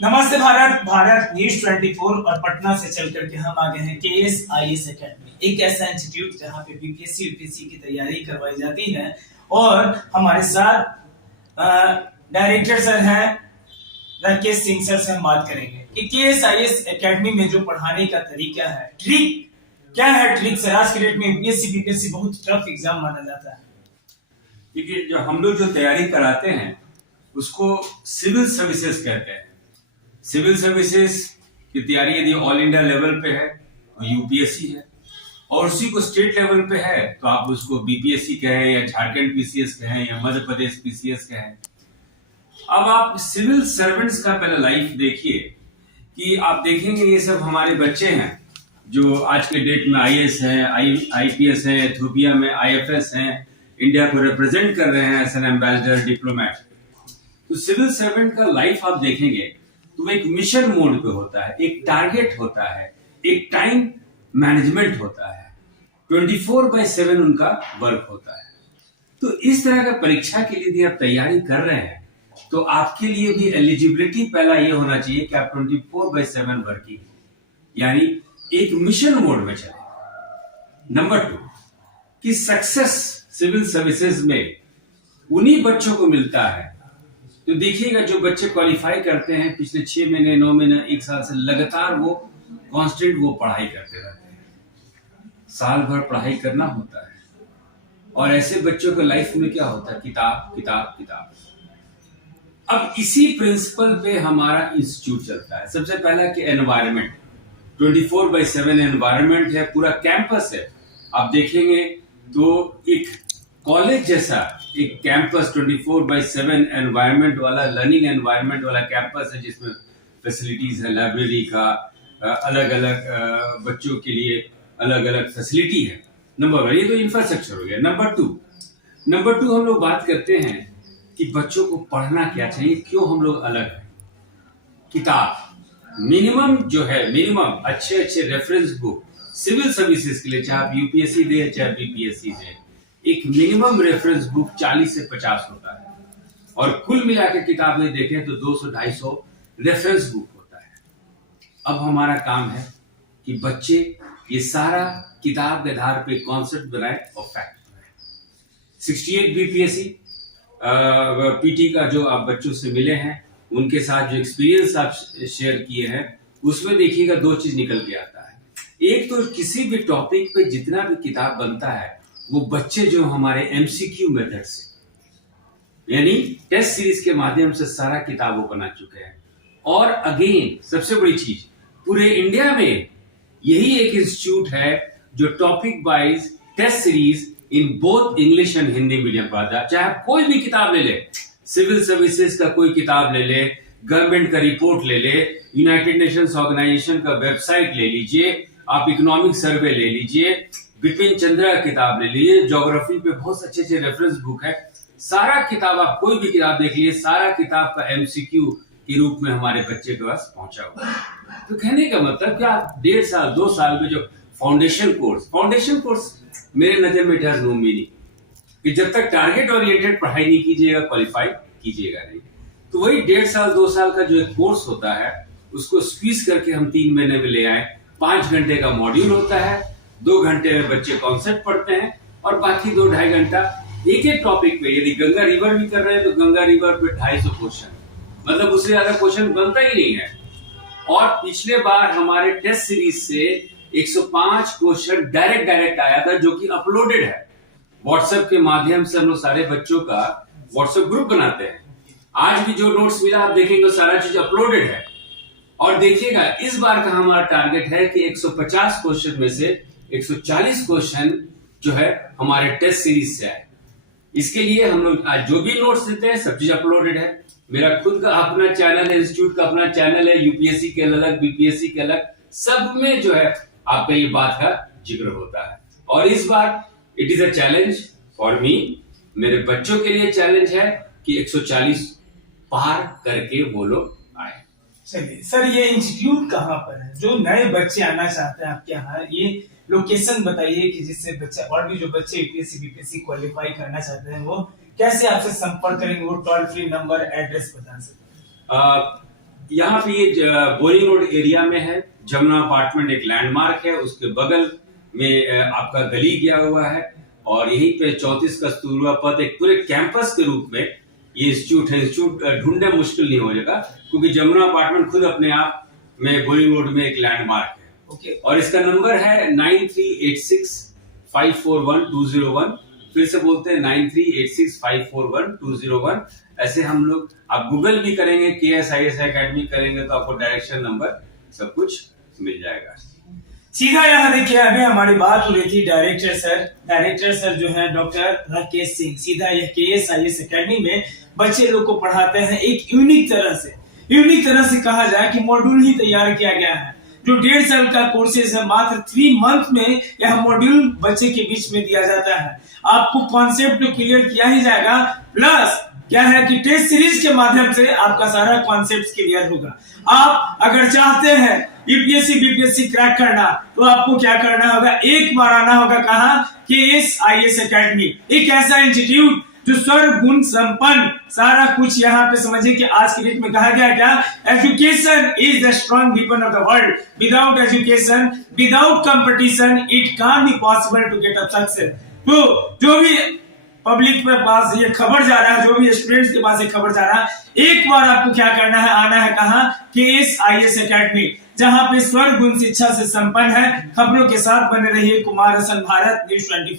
नमस्ते भारत। भारत न्यूज 24 और पटना से चल करके हम आ गए हैं KSIS एकेडमी, एक ऐसा इंस्टीट्यूट जहां पे बीपीएससी यूपीएससी की तैयारी करवाई जाती है। और हमारे साथ डायरेक्टर सर हैं राकेश सिंह सर से हम बात करेंगे कि KSIS एकेडमी में जो पढ़ाने का तरीका है, ट्रिक क्या है। ट्रिक सर, आज के डेट में यूपीएससी बीपीएससी बहुत टफ एग्जाम माना जाता है। देखिए, जो हम लोग जो तैयारी कराते हैं उसको सिविल सर्विसेज कहते हैं। सिविल सर्विसेज की तैयारी यदि ऑल इंडिया लेवल पे है तो यूपीएससी है, और उसी को स्टेट लेवल पे है तो आप उसको बीपीएससी कहें या झारखंड पीसीएस कहें या मध्य प्रदेश पीसीएस कहें। अब आप सिविल सर्वेंट्स का पहले लाइफ देखिए कि आप देखेंगे ये सब हमारे बच्चे हैं जो आज के डेट में आईएएस है, आईपीएस है, इथियोपिया में आईएफएस हैं, इंडिया को रिप्रेजेंट कर रहे हैं एज एन एम्बेसडर, डिप्लोमेट। तो सिविल सर्वेंट का लाइफ आप देखेंगे तो एक मिशन मोड पे होता है, एक टारगेट होता है, एक टाइम मैनेजमेंट होता है, 24/7 उनका वर्क होता है। तो इस तरह का परीक्षा के लिए यदि आप तैयारी कर रहे हैं तो आपके लिए भी एलिजिबिलिटी पहला ये होना चाहिए कि आप 24/7 वर्किंग, यानी एक मिशन मोड में चले। नंबर 2 कि सक्सेस सिविल सर्विसेज में उन्हीं बच्चों को मिलता है। तो देखिएगा जो बच्चे क्वालिफाई करते हैं पिछले 6 महीने 9 महीने 1 साल से लगातार वो कांस्टेंट वो पढ़ाई करते रहते हैं, साल भर पढ़ाई करना होता है। और ऐसे बच्चों के लाइफ में क्या होता है, किताब किताब किताब। अब इसी प्रिंसिपल पे हमारा इंस्टीट्यूट चलता है। सबसे पहला कि एनवायरनमेंट 24/7 एनवायरनमेंट है, पूरा कैंपस है। आप देखेंगे तो एक कॉलेज जैसा एक कैंपस 24/7 एनवायरनमेंट वाला, लर्निंग एनवायरनमेंट वाला कैंपस है जिसमें फैसिलिटीज है, लाइब्रेरी का अलग अलग बच्चों के लिए अलग अलग फैसिलिटी है। नंबर 1 ये तो इंफ्रास्ट्रक्चर हो गया। नंबर टू हम लोग बात करते हैं कि बच्चों को पढ़ना क्या चाहिए, क्यों हम लोग अलग हैं। किताब मिनिमम जो है, मिनिमम अच्छे रेफरेंस बुक सिविल सर्विसेज के लिए, चाहे आप यूपीएससी दे चाहे बीपीएससी दे, एक मिनिमम रेफरेंस बुक 40 से 50 होता है। और कुल मिलाकर किताब में देखें तो 200-250 रेफरेंस बुक होता है। अब हमारा काम है कि बच्चे ये सारा किताब के आधार पे कॉन्सेप्ट बनाए और फैक्ट बनाए। 68 बीपीएससी पीटी का जो आप बच्चों से मिले हैं, उनके साथ जो एक्सपीरियंस आप शेयर किए हैं, उसमें देखिएगा 2 चीज निकल के आता है। एक तो किसी भी टॉपिक पे जितना भी किताब बनता है वो बच्चे जो हमारे एमसीक्यू मेथड से, यानी टेस्ट सीरीज के माध्यम से सारा किताब वो बना चुके हैं। और अगेन सबसे बड़ी चीज, पूरे इंडिया में यही एक इंस्टीट्यूट है जो topic wise test series in both English and Hindi medium पढ़ाता है। चाहे आप कोई भी किताब ले ले, सिविल सर्विसेज का कोई किताब ले ले, गवर्नमेंट का रिपोर्ट ले ले, यूनाइटेड नेशंस ऑर्गेनाइजेशन का वेबसाइट ले लीजिए, आप इकोनॉमिक सर्वे ले लीजिए, बिपिन चंद्रा का किताब ले लीजिए, ज्योग्राफी पे बहुत अच्छे रेफरेंस बुक है। सारा किताब, आप कोई भी किताब देख लीजिए, सारा किताब का एमसीक्यू के रूप में हमारे बच्चे के पास पहुंचा हुआ है। तो कहने का मतलब कि आप 1.5 साल 2 साल में जो फाउंडेशन कोर्स मेरे नजर में इट हैज नो मीनिंग, कि जब तक टारगेट ओरिएंटेड पढ़ाई नहीं कीजिएगा, क्वालिफाई कीजिएगा नहीं। तो वही 1.5 साल 2 साल का जो एक कोर्स होता है उसको स्क्वीज करके हम 3 महीने में ले आए। 5 घंटे का मॉड्यूल होता है, 2 घंटे में बच्चे कॉन्सेप्ट पढ़ते हैं और बाकी 2-2.5 घंटा एक एक टॉपिक पे, यदि गंगा रिवर भी कर रहे हैं तो गंगा रिवर पे 250 क्वेश्चन, मतलब उससे ज्यादा क्वेश्चन बनता ही नहीं है। और पिछले बार हमारे टेस्ट सीरीज से 105 क्वेश्चन डायरेक्ट आया था, जो कि अपलोडेड है व्हाट्सएप के माध्यम से। हम लोग सारे बच्चों का व्हाट्सएप ग्रुप बनाते हैं। आज भी जो नोट्स मिला आप देखेंगे सारा चीज अपलोडेड है। और देखिएगा इस बार का हमारा टारगेट है कि 150 क्वेश्चन में से 140 क्वेश्चन जो है हमारे टेस्ट सीरीज से आए। इसके लिए हम लोग आज जो भी नोट्स देते हैं सब चीज अपलोडेड है। मेरा खुद का अपना चैनल है, इंस्टीट्यूट का अपना चैनल है, यूपीएससी के अलग, बीपीएससी के अलग, सब में जो है आपका ये बात का जिक्र होता है। और इस बार it is a challenge for me, मेरे बच्चों के लिए चैलेंज है कि 140 पार करके वो लोग आए। चलिए सर, ये इंस्टीट्यूट कहाँ पर है? जो नए बच्चे आना चाहते हैं आपके यहाँ, ये लोकेशन बताइए कि जिससे बच्चे और भी जो बच्चे यूपीएससी बीपीएससी क्वालिफाई करना चाहते हैं वो कैसे आपसे संपर्क करेंगे, वो टोल फ्री नंबर, एड्रेस बता सकते? यहाँ पे ये बोरिंग रोड एरिया में है। जमुना अपार्टमेंट एक लैंडमार्क है, उसके बगल में आपका गली गया हुआ है और यहीं पे 34 कस्तूरबा पथ एक पूरे कैंपस के रूप में ये इंस्टीट्यूट है। इंस्टीट्यूट ढूंढना मुश्किल नहीं हो जाएगा क्योंकि जमुना अपार्टमेंट खुद अपने आप में बोरिंग रोड में एक लैंडमार्क है। ओके। और इसका नंबर है 9386541201। फिर से बोलते हैं 9386541201। ऐसे हम लोग, आप गूगल भी करेंगे, KSIS एकेडमी करेंगे तो आपको डायरेक्शन नंबर सब कुछ मिल जाएगा। सीधा यहाँ देखिए, अभी हमारी बात हो रही थी डायरेक्टर सर जो है डॉक्टर राकेश सिंह, सीधा यह KSIS एकेडमी में बच्चे लोग को पढ़ाते हैं एक यूनिक तरह से कहा जाए कि मॉड्यूल ही तैयार किया गया है। जो 1.5 साल का कोर्सेज है, मात्र 3 मंथ में यह मॉड्यूल बच्चे के बीच में दिया जाता है। आपको कॉन्सेप्ट तो क्लियर किया ही जाएगा, प्लस क्या है कि टेस्ट सीरीज के माध्यम से आपका सारा कॉन्सेप्ट क्लियर होगा। आप अगर चाहते हैं यूपीएससी बीपीएससी क्रैक करना तो आपको क्या करना होगा, एक बार आना होगा कहाँ, KSIS एकेडमी, एक ऐसा इंस्टीट्यूट जो स्वर्ग गुण संपन्न, सारा कुछ यहाँ पे समझिए कि आज की डेट में कहा गया क्या, education is the strong weapon of the world. Without education, without competition, it can't be possible to get up success. तो जो भी पब्लिक के पास ये खबर जा रहा है, जो भी स्टूडेंट्स के पास ये खबर जा रहा है, एक बार आपको क्या करना है, आना है कहाँ, KSIS एकेडमी, जहां पे स्वर्ग गुण शिक्षा से संपन्न है। खबरों के साथ बने रहिए। कुमार हसन, भारत न्यूज़ 24।